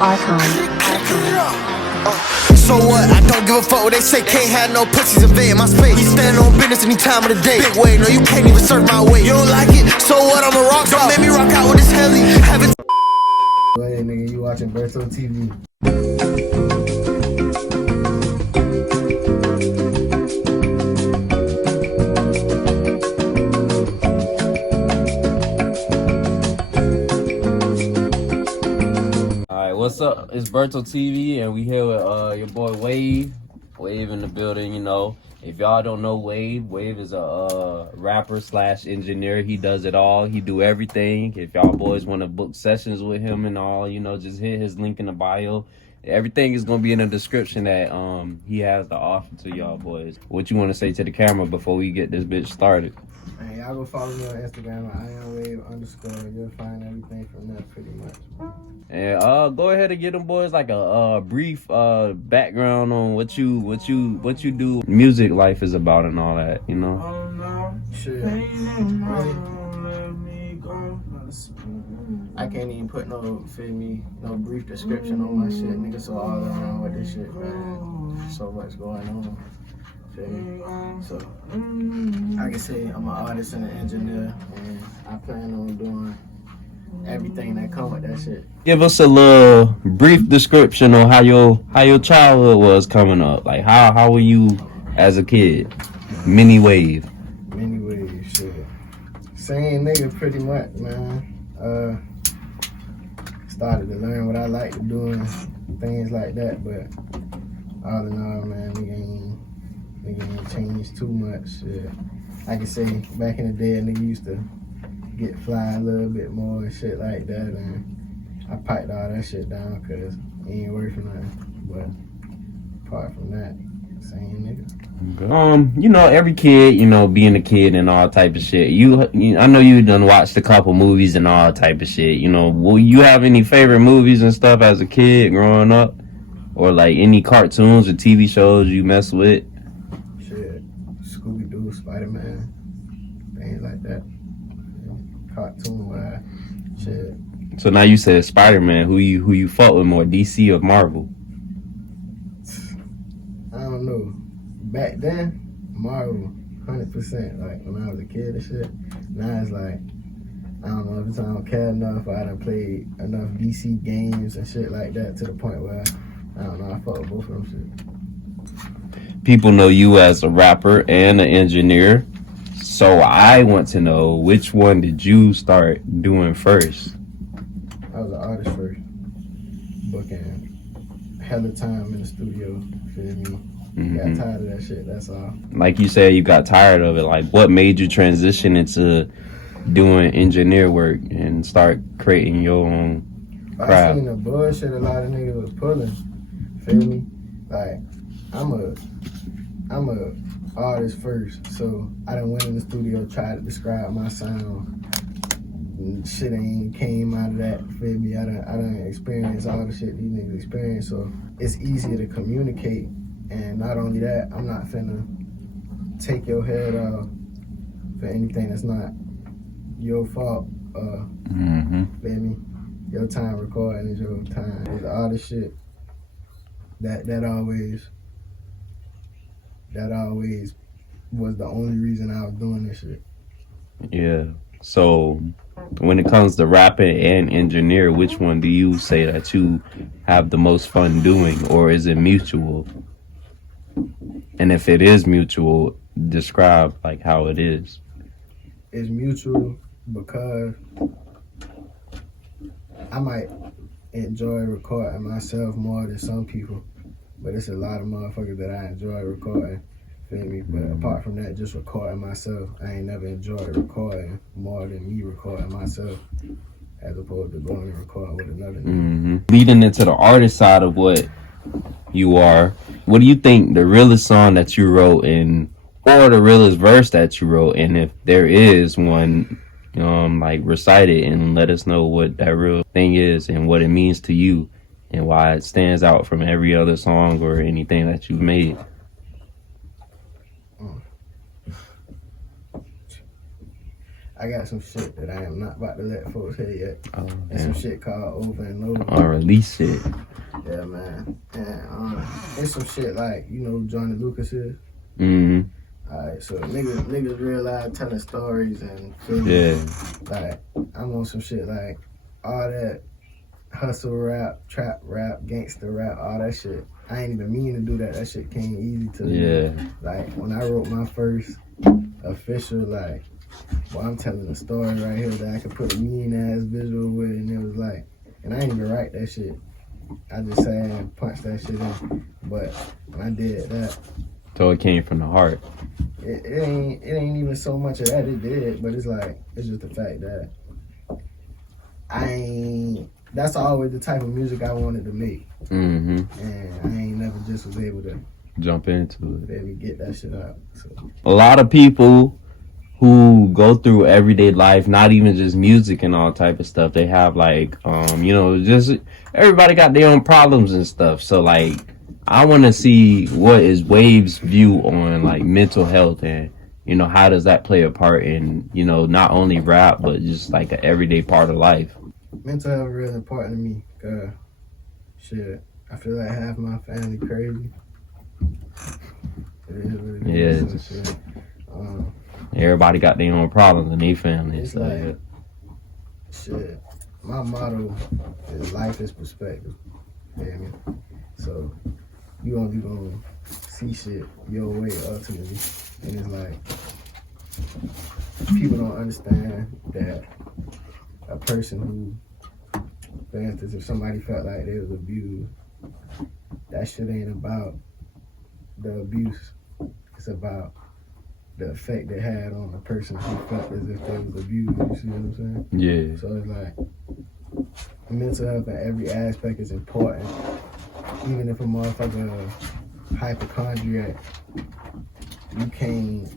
So what? I don't give a fuck what they say. Can't have no pussies invading my space. We stand on business any time of the day. Big way, no, you can't even serve my way. You don't like it? So what? I'm a rock star. Don't make me rock out with this heli. Hey, nigga, you watching BertoTV. What's up? It's BertoTV, and we here with your boy Wave. Wave in the building, you know. If y'all don't know Wave, Wave is a rapper slash engineer. He does it all. He do everything. If y'all boys want to book sessions with him and all, you know, just hit his link in the bio. Everything is gonna be in the description that he has to offer to y'all boys. What you want to say to the camera before we get this bitch started? Hey, y'all go follow me on Instagram at IamWave_. You'll find everything from there pretty much. And go ahead and give them boys like a brief background on what you do. Music life is about and all that, you know. Shit. I can't even put no brief description on my shit, nigga. So all around with this shit, man. So much going on. So I can say I'm an artist and an engineer, and I plan on doing everything that come with that shit. Give us a little brief description on how your childhood was coming up. Like how were you as a kid? Mini Wave, shit. Same nigga pretty much, man. Started to learn what I like to do and things like that, but all in all, man, nigga ain't changed too much. Shit. I can say back in the day, a nigga used to get fly a little bit more and shit like that, and I piped all that shit down because it ain't worth nothing. But apart from that, same nigga. You know, every kid, you know, being a kid and all type of shit. I know you done watched a couple movies and all type of shit. You know, will you have any favorite movies and stuff as a kid growing up, or like any cartoons or TV shows you mess with? Shit, Scooby-Doo, Spider-Man, things like that. Cartoon wise, shit. So now you said Spider-Man. Who you fought with more, DC or Marvel? I don't know. Back then, Marvel, 100%. Like when I was a kid and shit. Now it's like, I don't know if I don't care enough. I done played enough DC games and shit like that to the point where I don't know. I fought with both of them shit. People know you as a rapper and an engineer. So I want to know, which one did you start doing first? I was an artist first. Booking hella time in the studio, feel me? Got tired of that shit, that's all. Like you said, you got tired of it. Like, what made you transition into doing engineer work and start creating your own craft? I seen the bullshit a lot of niggas was pulling, feel me? Like, I'm a artist first, so I done went in the studio, tried to describe my sound. And shit ain't came out of that, feel me? I done experienced all the shit these niggas experience, so it's easier to communicate. And not only that, I'm not finna take your head off for anything that's not your fault. Feel me? Your time recording is your time. All the shit that always was the only reason I was doing this shit. Yeah. So when it comes to rapping and engineer, which one do you say that you have the most fun doing, or is it mutual? And if it is mutual, describe like how it is. It's mutual because I might enjoy recording myself more than some people, but it's a lot of motherfuckers that I enjoy recording, feel me? But apart from that, just recording myself, I ain't never enjoyed recording more than me recording myself, as opposed to going and recording with another nigga. Leading into the artist side of what you are, what do you think the realest song that you wrote or the realest verse that you wrote, and if there is one, like recite it and let us know what that real thing is and what it means to you and why it stands out from every other song or anything that you've made. I got some shit that I am not about to let folks hear yet. Oh, And some shit called Over and Over. Release it. Yeah, man. And it's some shit like, you know who Johnny Lucas is? Mm-hmm. Alright, so niggas realize telling stories and Yeah. like, I'm on some shit like all that hustle rap, trap rap, gangster rap, all that shit. I ain't even mean to do that. That shit came easy to me. Yeah. Like when I wrote my first official, like, well, I'm telling a story right here that I could put a mean ass visual with, and it was like, and I ain't even write that shit. I just sat and punched that shit in. But when I did that, So it came from the heart. it ain't even so much of that it did, but it's like, it's just the fact that that's always the type of music I wanted to make. Mm-hmm. And I ain't never just was able to Jump into it. maybe get that shit out. So A lot of people who go through everyday life, not even just music and all type of stuff, they have like, just everybody got their own problems and stuff. So like, I want to see what is Wave's view on like mental health and, how does that play a part in, not only rap, but just like an everyday part of life. mental health real important to me. Shit, I feel like half my family crazy. It is what it is. Yeah. So shit. Everybody got their own problems in their family. It's So, like, shit, my motto is life is perspective. You feel me? So you only gonna see shit your way ultimately. And it's like, people don't understand that a person who, for instance, if somebody felt like they was abused, that shit ain't about the abuse. It's about the effect it had on the person who felt as if they was abused. You see what I'm saying? yeah. So it's like, mental health in every aspect is important. Even if a motherfucker hypochondriac, you can't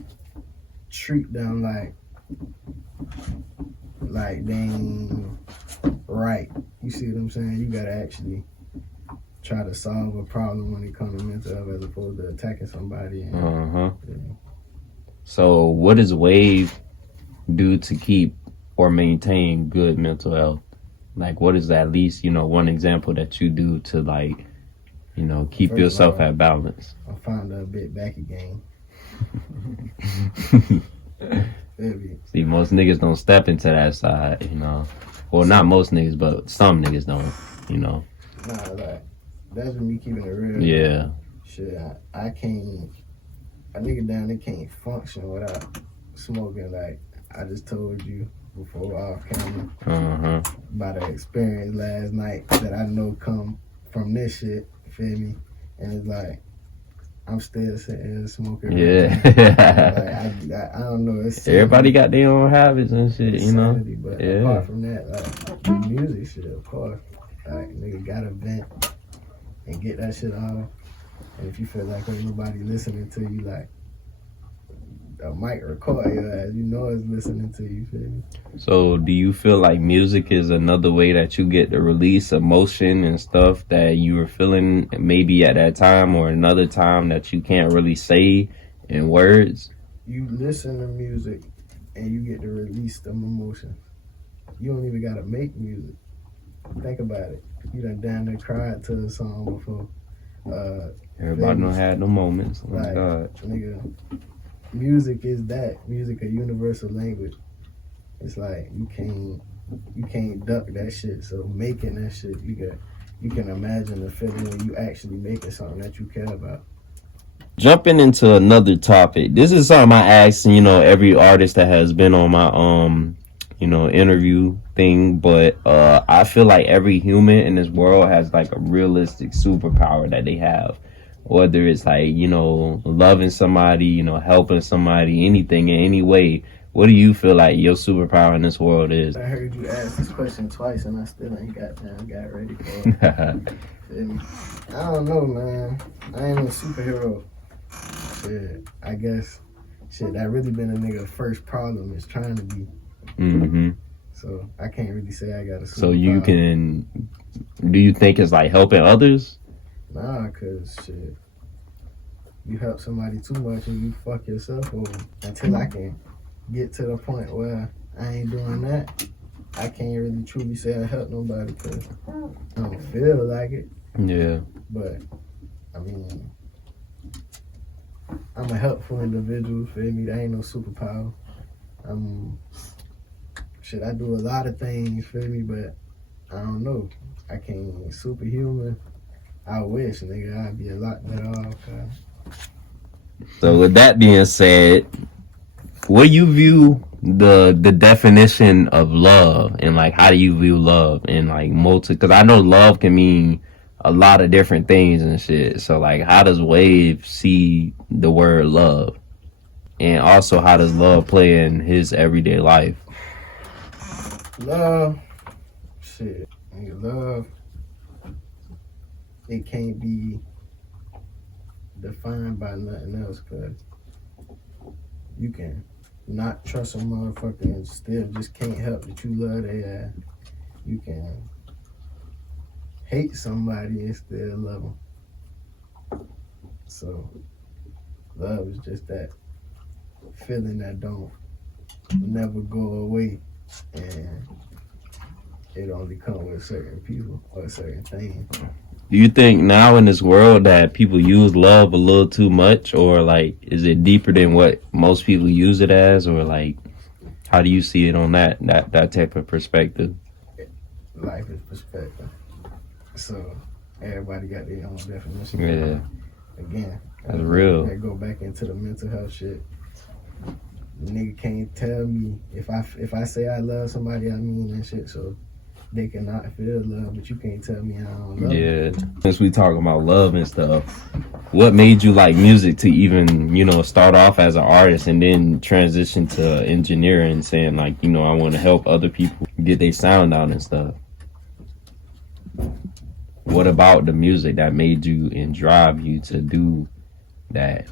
treat them like they ain't right. You see what I'm saying? You gotta actually try to solve a problem when it comes to mental health as opposed to attacking somebody. And, So what does Wave do to keep or maintain good mental health? Like, what is at least, one example that you do to like, keep First yourself of all, at balance? I found a bit back again. See, most niggas don't step into that side, Well, not most niggas, but some niggas don't, Nah, like, that's me keeping it real. Yeah. Shit, I can't, a nigga down there can't function without smoking. Like, I just told you before off camera about an experience last night that I know come from this shit, feel me? And it's like, I'm still sitting and smoking. Yeah. Like, I don't know. It's Everybody got their own habits and shit, sanity, but Yeah. apart from that, like, the music shit, of course. Like, nigga gotta vent and get that shit off. And if you feel like ain't nobody listening to you, like, a mic record your ass, it's listening to you, feel me? So do you feel like music is another way that you get to release emotion and stuff that you were feeling maybe at that time or another time that you can't really say in words? You listen to music and you get to release them emotions. You don't even gotta make music. Think about it. You done down there cried to the song before. Everybody done had no moments. Oh my Like, God. nigga, music is that. Music a universal language. It's like you can't duck that shit. So making that shit, you can imagine the feeling when you actually making something that you care about. Jumping into another topic. This is something I asked, every artist that has been on my interview thing, but I feel like every human in this world has like a realistic superpower that they have. Whether it's like, loving somebody, helping somebody, anything in any way. What do you feel like your superpower in this world is? I heard you ask this question twice and I still ain't got ready for it. Feel me? I don't know, man. I ain't no superhero. Shit, I guess, that really been a nigga first problem is trying to be. So I can't really say I got a superpower. So do you think it's like helping others? Nah, cause shit, you help somebody too much and you fuck yourself over. Until I can get to the point where I ain't doing that. I can't really truly say I help nobody because I don't feel like it. Yeah. But, I mean, I'm a helpful individual, feel me? That ain't no superpower. I do a lot of things, feel me? But I don't know. I can't superhuman. I wish, nigga, I'd be a lot better off. So with that being said, what do you view the definition of love, and like how do you view love and like because I know love can mean a lot of different things and shit. So like, how does Wave see the word love, and also how does love play in his everyday life? Love, shit, nigga, love. It can't be defined by nothing else, cause you can not trust a motherfucker and still just can't help that you love their ass. You can hate somebody and still love them. So love is just that feeling that don't never go away, and it only comes with certain people or certain things. Do you think now in this world that people use love a little too much, or like is it deeper than what most people use it as, or like how do you see it on that type of perspective? Life is perspective. So everybody got their own definition. Yeah. Again, that's real. That go back into the mental health shit. Nigga can't tell me if I say I love somebody, I mean that shit. So they cannot feel love, but you can't tell me I don't love. Yeah. Since we talking about love and stuff, what made you like music to even, start off as an artist and then transition to engineering, saying like, I want to help other people get their sound out and stuff? What about the music that made you and drive you to do that?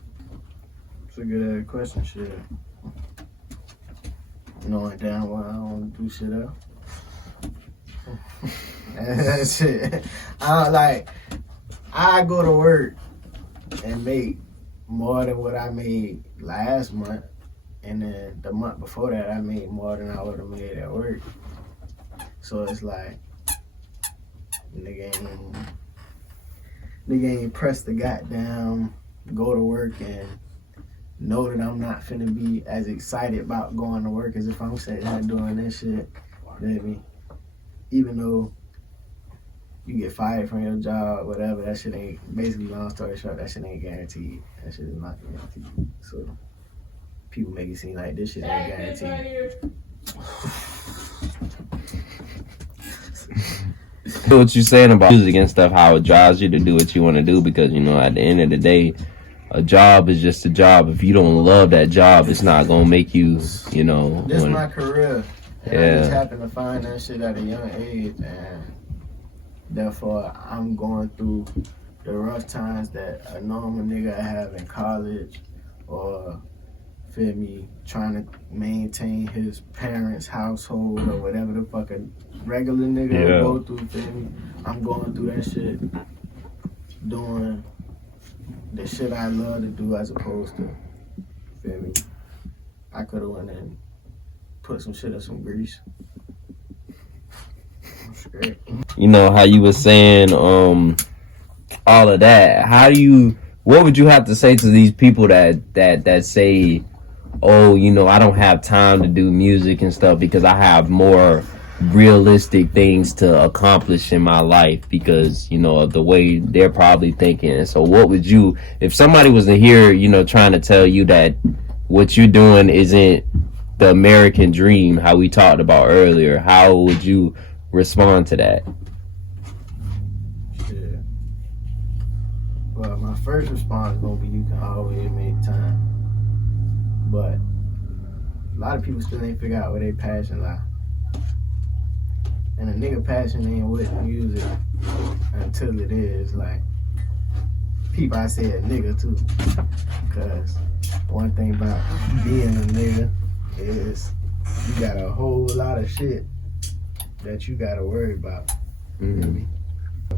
It's a good question, shit. Knowing damn well I don't want to do shit else. Shit. I go to work and make more than what I made last month, and then the month before that I made more than I would have made at work. So it's like nigga ain't press the goddamn go to work and know that I'm not finna be as excited about going to work as if I'm sitting here doing this shit. Baby. Even though you get fired from your job, whatever, that shit ain't, basically, long story short, that shit ain't guaranteed. That shit is not guaranteed. So people make it seem like this shit ain't guaranteed. What you saying about music and stuff, how it drives you to do what you want to do, because at the end of the day, a job is just a job. If you don't love that job, it's not gonna make you, This is my career. And I just happened to find that shit at a young age, and therefore I'm going through the rough times that a normal nigga have in college, or feel me, trying to maintain his parents' household or whatever the fuck a regular nigga go through, feel me. I'm going through that shit, doing the shit I love to do as opposed to, feel me. I could have went and put some shit in some grease. I'm straight. How you were saying all of that. What would you have to say to these people that say, oh, I don't have time to do music and stuff because I have more realistic things to accomplish in my life because, of the way they're probably thinking. So what would you, if somebody was to hear, trying to tell you that what you're doing isn't the American dream, how we talked about earlier, how would you respond to that? Shit. Well, my first response is gonna be you can always make time. But a lot of people still ain't figure out where their passion lie. And a nigga passion ain't with music until it is. Like, people, I said nigga too. Cause one thing about being a nigga is you got a whole lot of shit that you gotta worry about. Mm-hmm.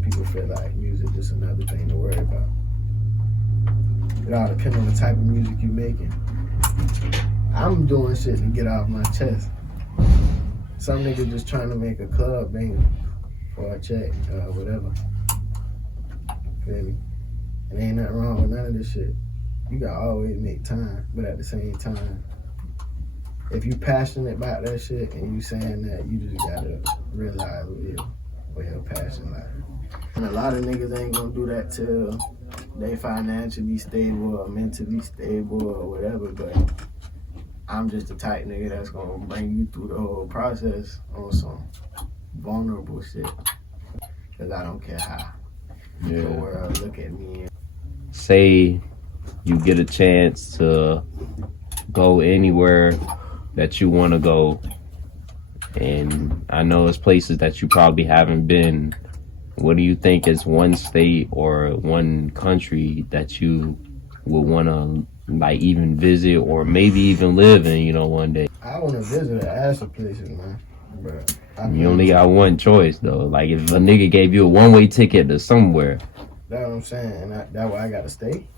People feel like music is another thing to worry about. It all depends on the type of music you're making. I'm doing shit to get off my chest. Some niggas just trying to make a club banger for a check, whatever. Feel me? And ain't nothing wrong with none of this shit. You gotta always make time, but at the same time, if you passionate about that shit and you saying that, you just gotta realize where your passion lies. And a lot of niggas ain't gonna do that till they financially stable or mentally stable or whatever, but I'm just the type nigga that's gonna bring you through the whole process on some vulnerable shit. Cause I don't care how the world look at me. Say you get a chance to go anywhere that you want to go, and I know it's places that you probably haven't been. What do you think is one state or one country that you would want to like even visit or maybe even live in, you know, one day? I want to visit an ass of places, man. But You only got one choice though. Like if a nigga gave you a one-way ticket to somewhere. That's what I'm saying. And that's why I gotta stay.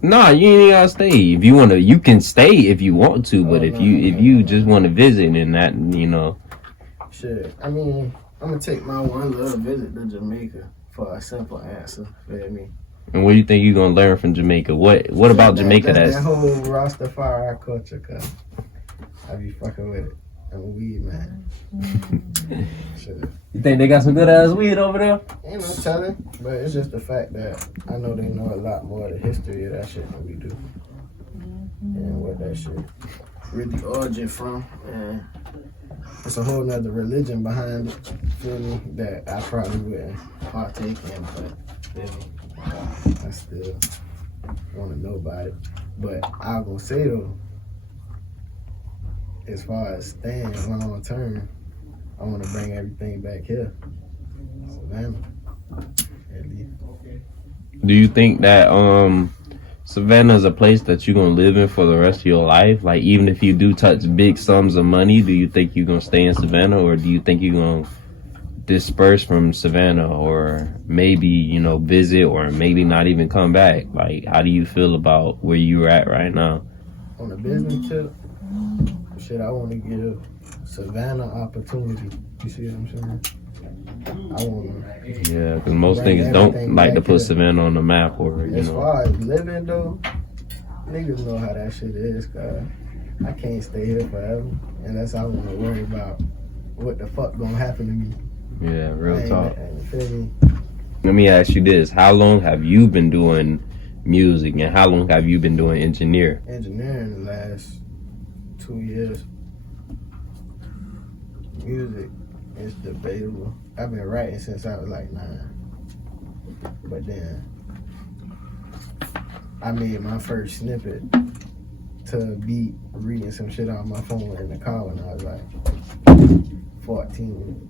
Nah, you ain't gotta stay. If you wanna, you can stay if you want to. But if you just want to visit and that, you know. Shit. I mean, I'm gonna take my one little visit to Jamaica for a simple answer. Feel me? And what do you think you're gonna learn from Jamaica? What about Jamaica that's that whole Rastafari culture? Cause I be fucking with it. I'm a weed man. Shit. You think they got some good ass weed over there? Ain't no telling, but it's just the fact that I know they know a lot more of the history of that shit than we do. And where that shit really origin from. And it's a whole nother religion behind it, feel me, that I probably wouldn't partake in, but feel me, I still want to know about it. But I'm gonna say though, as far as staying long term, I want to bring everything back here, Savannah, at least. Do you think that Savannah is a place that you're gonna live in for the rest of your life? Like even if you do touch big sums of money, do you think you're gonna stay in Savannah, or do you think you're gonna disperse from Savannah, or maybe, you know, visit, or maybe not even come back? Like how do you feel about where you're at right now? On a business tip, shit, I want to give Savannah opportunity. You see what I'm saying? I want to. Yeah, because most niggas don't like to put Savannah on the map, or you as know. far as living though, niggas know how that shit is. Cause I can't stay here forever unless I want to worry about what the fuck gonna happen to me. Yeah, real talk. Feel me? Let me ask you this: how long have you been doing music, and how long have you been doing engineering the last 2 years. Music is debatable. I've been writing since I was like 9. But then I made my first snippet to a beat reading some shit off my phone in the car when I was like 14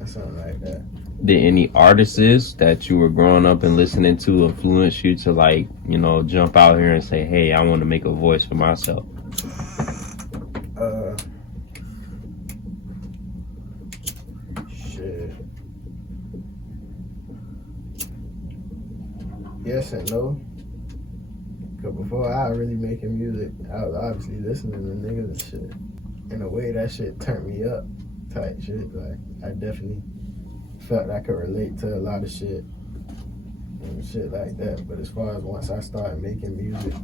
or something like that. Did any artists that you were growing up and listening to influence you to, like, you know, jump out here and say, hey, I want to make a voice for myself? Shit. Yes and no. Cause before I was really making music, I was obviously listening to niggas and shit. In a way, that shit turned me up type shit. Like, I definitely felt I could relate to a lot of shit and shit like that. But as far as once I started making music,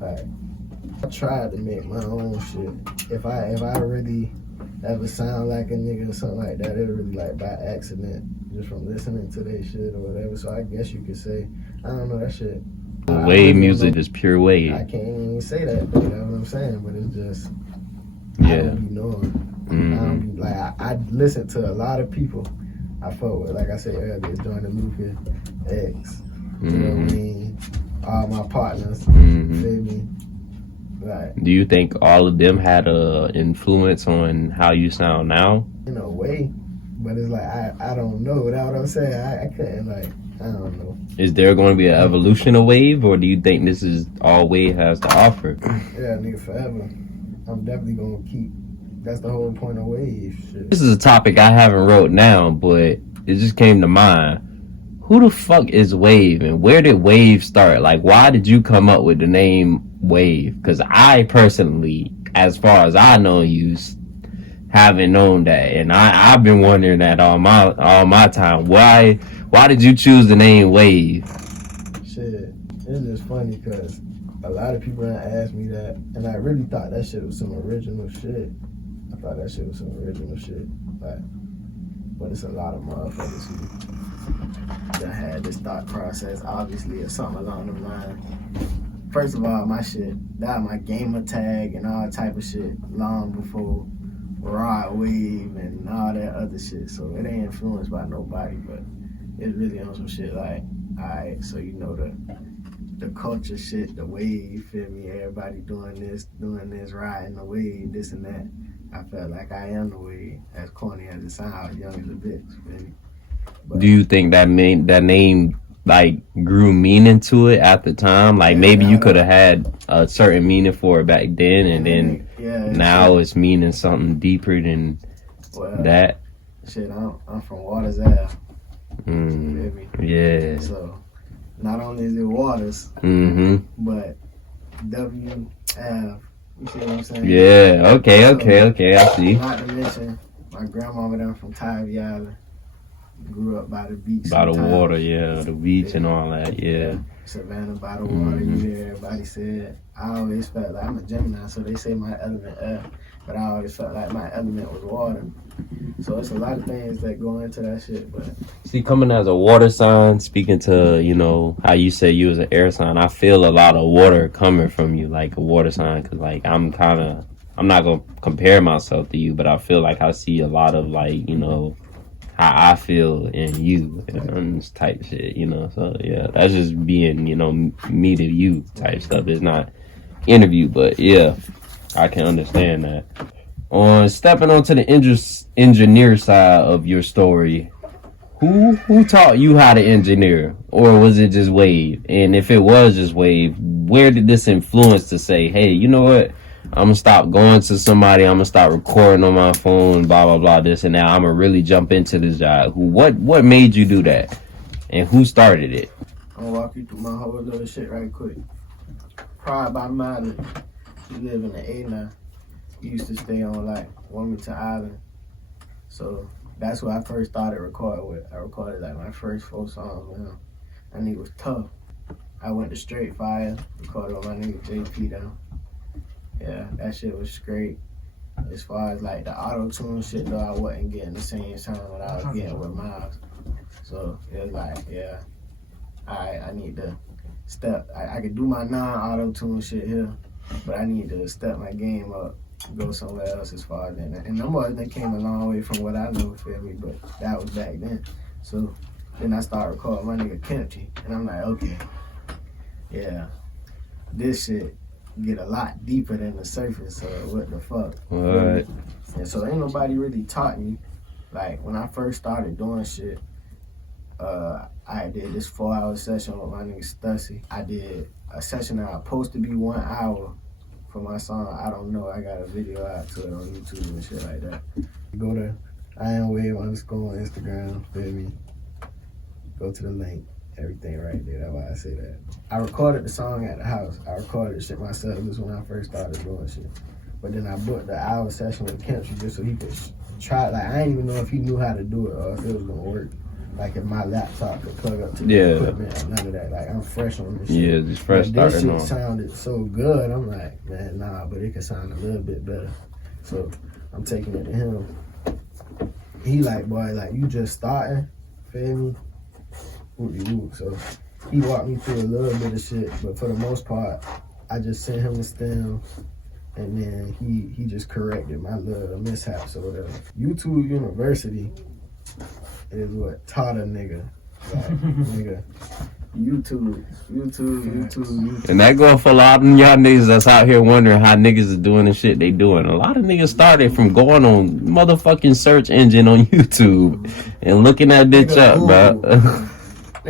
like, I tried to make my own shit. If I really ever sound like a nigga or something like that, it was really like by accident, just from listening to their shit or whatever. So I guess you could say, I don't know, that shit. Wave music is pure wave. I can't even say that, though, you know what I'm saying? But it's just, Yeah. I don't be knowing. I don't be, like, I listen to a lot of people I fuck with. Like I said earlier, Jordan Lucas, X, you know what I mean? All my partners, feel me? Like, Do you think all of them had a influence on how you sound now? in a way, but it's like, I don't know. That's what I'm saying. I couldn't, like, I don't know. Is there going to be an evolution of wave, or do you think this is all wave has to offer? Yeah, nigga, forever. I'm definitely gonna keep. That's the whole point of wave shit. This is a topic I haven't wrote down, but it just came to mind. Who the fuck is Wave, and where did Wave start? Like, why did you come up with the name Wave? Because I personally, as far as I know you, haven't known that, and I've been wondering that all my time. Why did you choose the name Wave? Shit, it's just funny because a lot of people done asked me that, and I really thought that shit was some original shit. I thought that shit was some original shit, but it's a lot of motherfuckers who that had this thought process, obviously, or something along the line. First of all, my shit, that my gamer tag and all type of shit long before Rod Wave and all that other shit. So it ain't influenced by nobody, but it's really on some shit like, alright, so you know the culture shit, the wave, you feel me? Everybody doing this, riding the wave, this and that. I felt like I am the wave, as corny as it sounds, young as a bitch, feel me? But, do you think that name like grew meaning to it at the time? Like maybe you could have had a certain meaning for it back then, and then now it's meaning something deeper than that. Shit, I'm from Waters Ave. You feel me? Yeah. So not only is it Waters, but W Ave. You see what I'm saying? Yeah. Okay. I see. Not to mention my grandmama down from Tybee Island. Grew up by the beach. By the water, yeah. The beach and all that, yeah. Savannah by the water, you hear everybody said. I always felt like, I'm a Gemini, so they say my element air, but I always felt like my element was water. So it's a lot of things that go into that shit, but... See, coming as a water sign, speaking to, you know, how you said you was an air sign, I feel a lot of water coming from you, like a water sign, because, like, I'm not going to compare myself to you, but I feel like I see a lot of, like, you know, how I feel in you and this type shit, you know. So yeah, that's just being, you know, me to you type stuff. It's not interview, but yeah, I can understand that. On stepping onto the engineer side of your story, who taught you how to engineer, or was it just Wave? And if it was just Wave, where did this influence to say, hey, you know what? I'm gonna stop going to somebody. I'm gonna start recording on my phone, blah blah blah, this and that. I'm gonna really jump into this job. What made you do that, and who started it? I'm gonna walk you through my whole little shit right quick. Prior by mileage, you live in the A now. You used to stay on like Wilmington Island, so that's where I first started recording with. I recorded like my first 4 songs with him. That nigga was tough. I went to Straight Fire, recorded with my nigga JP down. Yeah, that shit was great. As far as like the auto-tune shit though, I wasn't getting the same sound that I was getting with Miles. So it was like, yeah, I need to step. I could do my non-auto-tune shit here, but I need to step my game up, go somewhere else as far as that. And them boys, they came a long way from what I know, feel me, but that was back then. So then I started recording my nigga Kimchi, and I'm like, okay, yeah, this shit get a lot deeper than the surface, so what the fuck? What? And so ain't nobody really taught me. Like when I first started doing shit, I did this 4-hour session with my nigga Stussy. I did a session that was supposed to be 1 hour for my song, I Don't Know. I got a video out to it on YouTube and shit like that. Go to IamWave_ on Instagram, feel me? Go to the link. Everything right there, that's why I say that. I recorded the song at the house. I recorded the shit myself. This was when I first started doing shit. But then I booked the hour session with Kempsey just so he could try. Like, I didn't even know if he knew how to do it or if it was gonna work. Like, if my laptop could plug up to the equipment or none of that. Like, I'm fresh on this shit. Yeah, just fresh starting on. This shit sounded so good. I'm like, man, nah, but it could sound a little bit better. So I'm taking it to him. He like, boy, like, you just starting, feel me? So he walked me through a little bit of shit, but for the most part, I just sent him the stem, and then he just corrected my little mishaps or whatever. YouTube University is what taught a nigga. Like, nigga, YouTube. And that going for a lot of y'all niggas that's out here wondering how niggas is doing the shit they doing. A lot of niggas started from going on motherfucking search engine on YouTube and looking that bitch up, bro.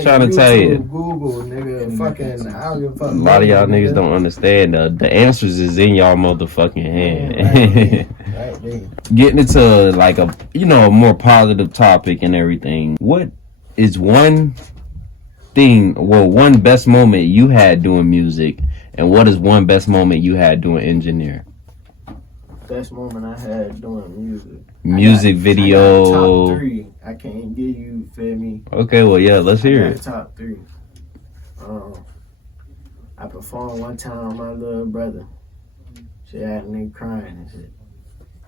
Trying to tell you. Google, nigga, fucking, I don't give a fuck. A lot of y'all niggas don't understand. The answers is in y'all motherfucking hand. Right there. Getting into like a, you know, a more positive topic and everything. What is one best moment you had doing music, and what is one best moment you had doing engineer? best moment I had doing music. Music video. I got top 3. I can't give you, feel me? Okay, well, yeah, let's hear I it. got top 3. I performed one time with my little brother. Shit had a nigga crying and shit.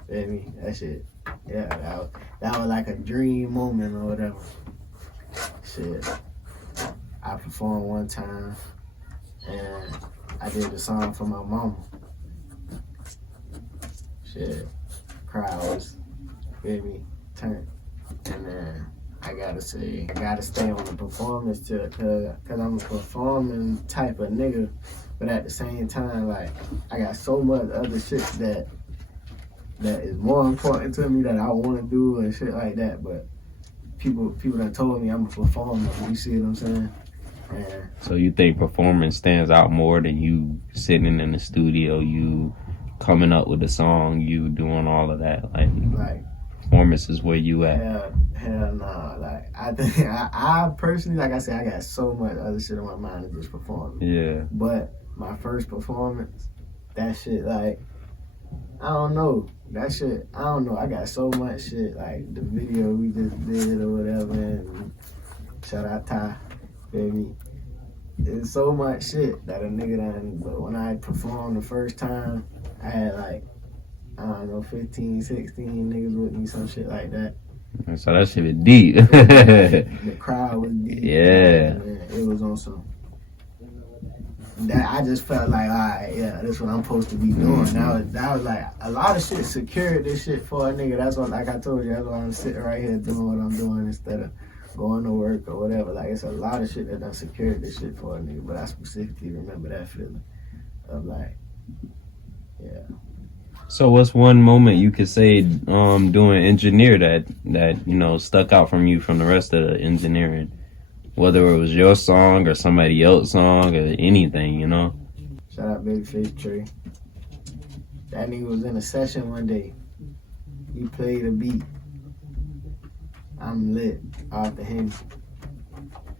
Feel me? That shit. Yeah, that was like a dream moment or whatever. Shit. I performed one time and I did the song for my mama. Shit. Crowd was, feel me, turned. And then I gotta say, I gotta stay on the performance cause I'm a performing type of nigga. But at the same time, like, I got so much other shit that is more important to me that I want to do and shit like that. But people done told me I'm a performer. You see what I'm saying? And So you think performance stands out more than you sitting in the studio, you coming up with a song, you doing all of that? Like performance is where you at. Hell nah. Like, I think I personally, like I said, I got so much other shit on my mind than just performing. Yeah. But my first performance, that shit, like, I don't know. That shit, I don't know. I got so much shit, like the video we just did or whatever, and shout out Ty, baby. There's so much shit that a nigga done, but when I performed the first time, I had like, I don't know, 15, 16 niggas with me, some shit like that. So that shit is deep. The crowd was deep. Yeah. It was on some. That I just felt like, all right, yeah, that's what I'm supposed to be doing. That was like a lot of shit secured this shit for a nigga. That's what, like I told you, that's why I'm sitting right here doing what I'm doing instead of going to work or whatever. Like, it's a lot of shit that done secured this shit for a nigga. But I specifically remember that feeling of like, yeah. So what's one moment you could say doing engineer that you know stuck out from you from the rest of the engineering? Whether it was your song or somebody else's song or anything, you know? Shout out Babyface Trey. That nigga was in a session one day. He played a beat. I'm lit after him.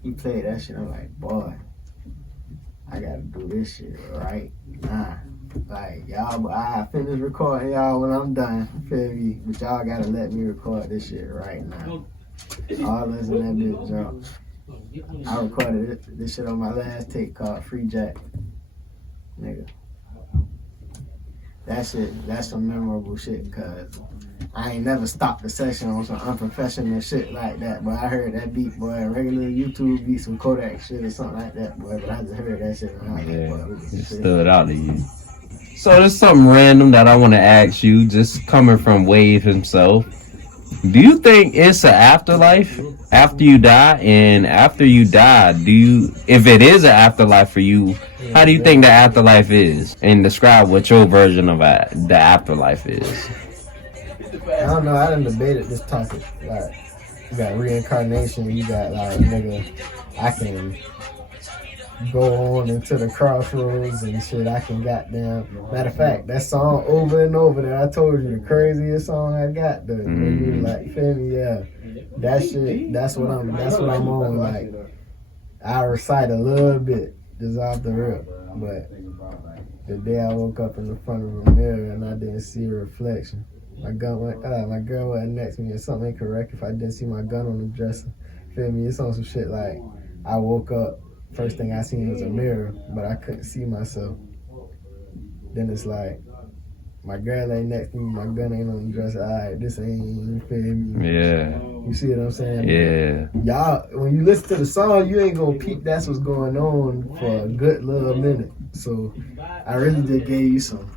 He played that shit. I'm like, boy, I gotta do this shit right now. Like, y'all, I finish recording y'all when I'm done. Feel me? But y'all gotta let me record this shit right now. All this in that bitch jump. I recorded this shit on my last tape called Free Jack. Nigga. That shit, that's some memorable shit, cause I ain't never stopped the session on some unprofessional shit like that. But I heard that beat, boy, regular YouTube beat, some Kodak shit or something like that, boy. But I just heard that shit and I was like, boy, it stood out to you. So there's something random that I want to ask you, just coming from Wave himself. Do you think it's an afterlife after you die? And after you die, if it is an afterlife for you, how do you think the afterlife is? And describe what your version of the afterlife is. I don't know, I done debated this topic. Like, you got reincarnation, you got like, nigga, I can go on into the crossroads and shit. I can goddamn. Matter of fact, that song over and over that I told you, the craziest song I got. Like, feel me? Yeah, that shit. That's what I'm on. Like, I recite a little bit just off the rip, but the day I woke up in the front of a mirror and I didn't see a reflection. My girl wasn't next to me or something ain't correct if I didn't see my gun on the dresser. Feel me? It's on some shit like I woke up. First thing I seen was a mirror, but I couldn't see myself. Then it's like, my girl ain't next to me, my gun ain't on the dresser. Alright, this ain't, you feel me? Yeah. You see what I'm saying? Yeah. Y'all, when you listen to the song, you ain't gonna peep that's what's going on for a good little minute. So, I really just gave you some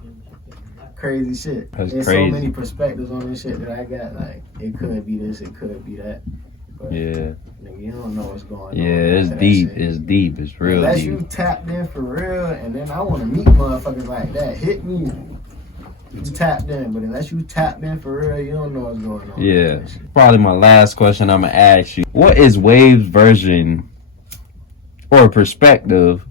crazy shit. That's There's crazy. so many perspectives on this shit that I got. Like, it could be this, it could be that. But, Yeah. nigga, you don't know what's going on. Yeah, it's deep. It's deep. It's real Unless deep. you tapped in for real, and then I want to meet motherfuckers like that. Hit me. You tapped in, but unless you tapped in for real, you don't know what's going on. Yeah. Probably my last question I'm going to ask you. What is Wave's version or perspective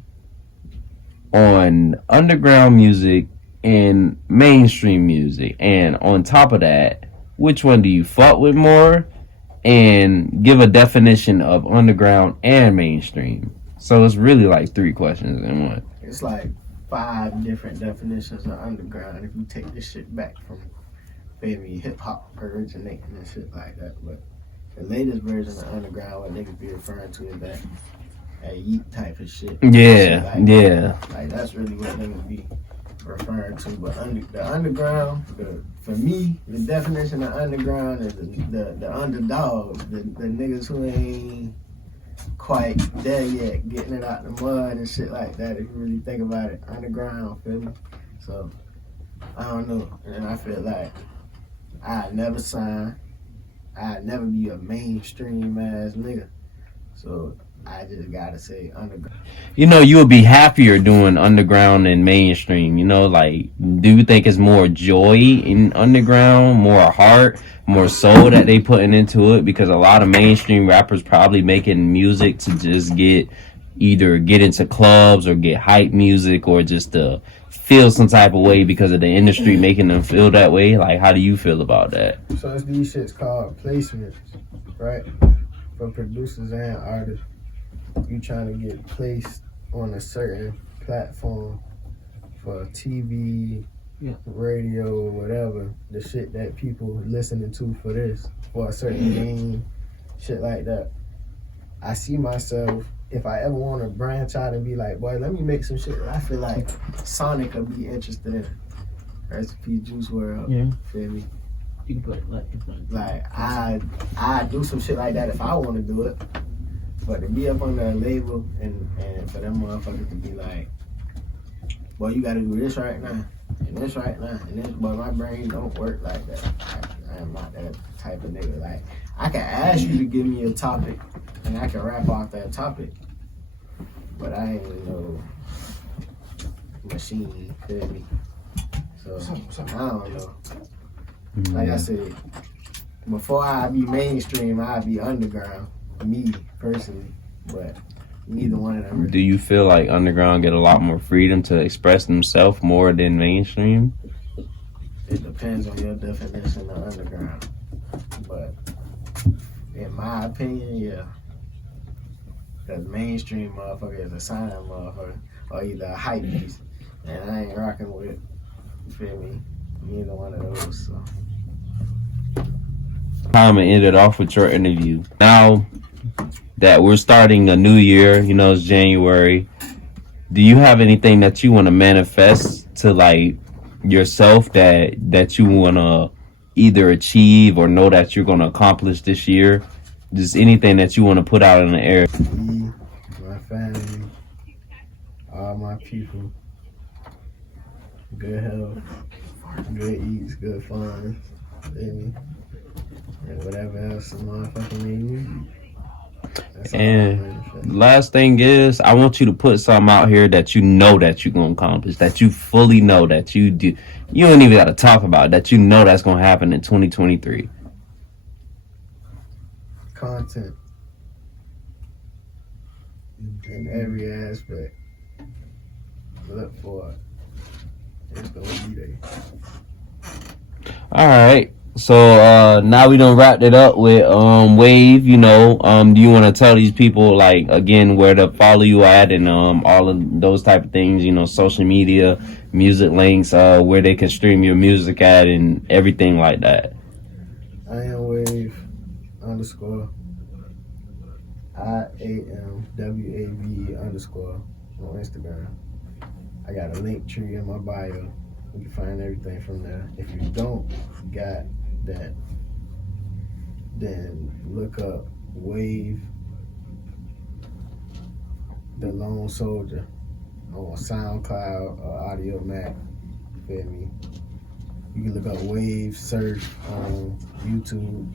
on underground music and mainstream music? And on top of that, which one do you fuck with more? And give a definition of underground and mainstream. So it's really like 3 questions in one. It's like 5 different definitions of underground if you take this shit back from, feel me, hip hop originating and shit like that. But the latest version of underground, what niggas be referring to is that yeet type of shit. Yeah, Shit like yeah. that. Like that's really what niggas be referring to. But the underground, for me, the definition of underground is the underdogs, the niggas who ain't quite there yet, getting it out the mud and shit like that. If you really think about it, underground, feel me? So I don't know, and I feel like I'd never sign, I'd never be a mainstream ass nigga. So I just gotta say underground. You know, you would be happier doing underground than mainstream. You know, like, do you think it's more joy in underground, more heart, more soul that they putting into it? Because a lot of mainstream rappers probably making music to just either get into clubs or get hype music or just to feel some type of way because of the industry making them feel that way. Like, how do you feel about that? So it's these shits called placements, right? For producers and artists. You trying to get placed on a certain platform for TV, radio, whatever, the shit that people listening to for this, for a certain game, shit like that. I see myself, if I ever want to branch out and be like, boy, let me make some shit that I feel like Sonic would be interested in. Recipe Juice WRLD, feel me? You can put it like I do some shit like that if I want to do it. But to be up on the label and for them motherfuckers to be like, boy, you gotta do this right now, and this right now, and this, but my brain don't work like that. I am not that type of nigga. Like, I can ask you to give me a topic, and I can rap off that topic, but I ain't no machine, feel me? So, I don't know. Like I said, before I be mainstream, I'd be underground. Me personally, but neither one of them. Do you feel like underground get a lot more freedom to express themselves more than mainstream? It depends on your definition of underground, but in my opinion, yeah. Because mainstream motherfucker is a sign motherfucker, or either a hype piece, and I ain't rocking with, you feel me, neither one of those. So I'm gonna end it off with your interview. Now that we're starting a new year, you know, it's January, do you have anything that you want to manifest to like yourself that you want to either achieve or know that you're going to accomplish this year? Just anything that you want to put out in the air. me, my family, all my people, good health, good eats, good fun, and whatever else the motherfucking need. And last thing is, I want you to put something out here that you know that you're going to accomplish, that you fully know that you do. You don't even got to talk about it, that you know that's going to happen in 2023. Content in every aspect. Look for it. It's going to be there. All right. So now we done wrapped it up with Wave, you know. Do you want to tell these people, like, again, where to follow you at and all of those type of things, you know, social media, music links, where they can stream your music at and everything like that? I am Wave _ IAMWAV_ on Instagram. I got a link tree in my bio. You can find everything from there. If you don't got that, then look up Wave the Lone Soldier on SoundCloud or Audio Mac. Feel me? You can look up Wave Surf on YouTube.